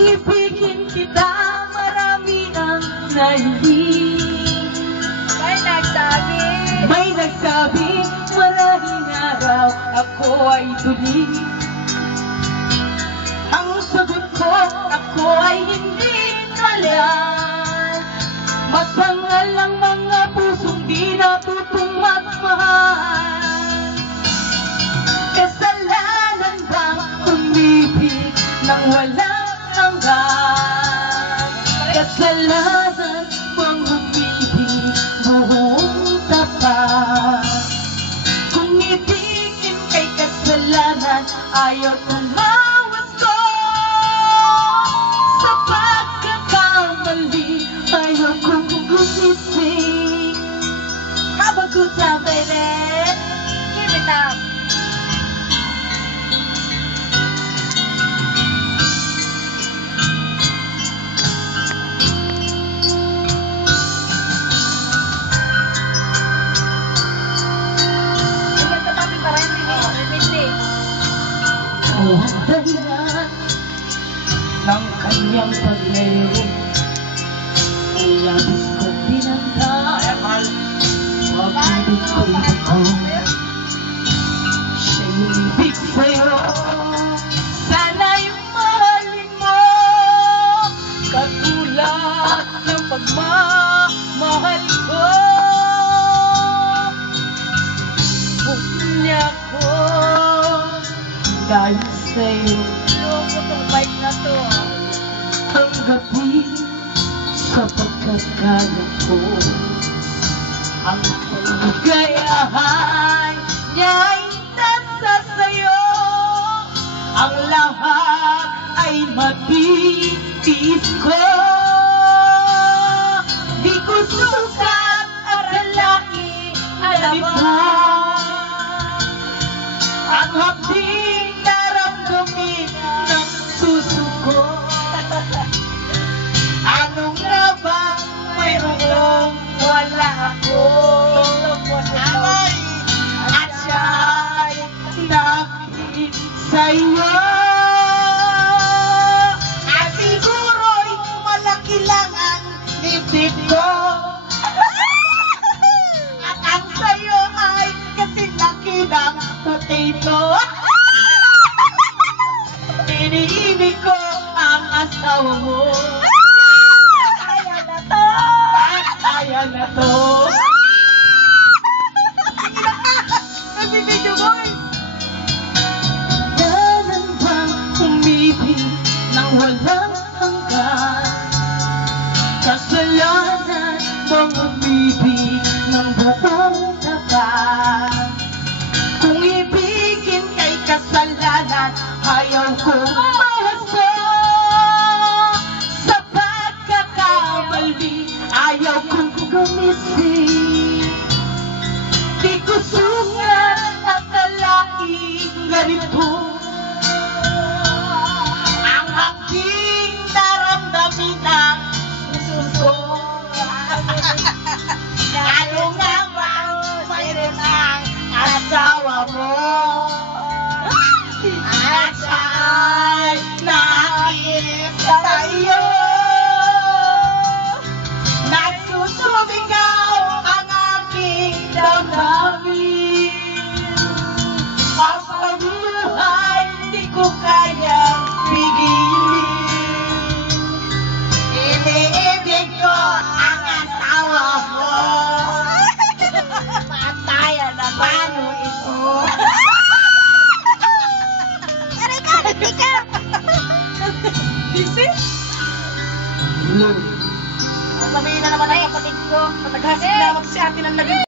ibigin kita, marami ang nahiling. May nagsabi, maraming araw ako ay tuli. Ang sagot ko, ako ay hindi nalan. Masangal ang mga pusong di natutong magmahal. Kasalanan bang umibig nang walang hanggan? Kasalanan bang umibig buong tapat? Kung ibigin kay kasalanan, ayaw tumawas ko. Sa pagkakamali, ayaw kong gumising. Have a good time, baby. Give it up. Ang dahilan ng kanyang paglero, ang labis kong pinanda, pag-ibig ko'y ako. Siya'y umibig sa'yo, sana'y mahalin mo, katulad ng pagmamahal ko. Huwag niya ko dahil sa'yo. Loko tong bike na to. Ang gabi sa pagkakalang ko, ang kaligayahan niya'y nasa sa'yo. Ang lahat ay matitis ko. Di ko sukat at lalaki, alam mo. Ang hapding naramdamin ng susuko. Ano nga ba mayroong wala ako? At siya'y nakit sa'yo. At siguro'y malaki lang ang dibdib ko. At ang sa'yo ay kasing laki ng potato. Iniibig ko ang asawa mo. Kaya na to. Kaya na to. Nagbibidyo ko eh. Kailan bang umibig nang walang hanggan? Kasalanan bang umibig ng buong tapat? Kung ibigin kay kasalanan, ayaw kong mawaso. Sa pagkakamali, ayaw kong gumising. Di ko sungat at alaing ganito. Ang aking naramdamin ng suso. Ano nga ba mayroon ang asawa mo? At siya'y nakit sa'yo. Nagsusumigaw ang aking damdamin. Ang pagbuhay di ko kayang pigilin. Iniibig ko ang asawa mo. Patayan na paano ito? Busy? Sabihin na naman ang kapatid ko. Naghasit na mag si ate ng naging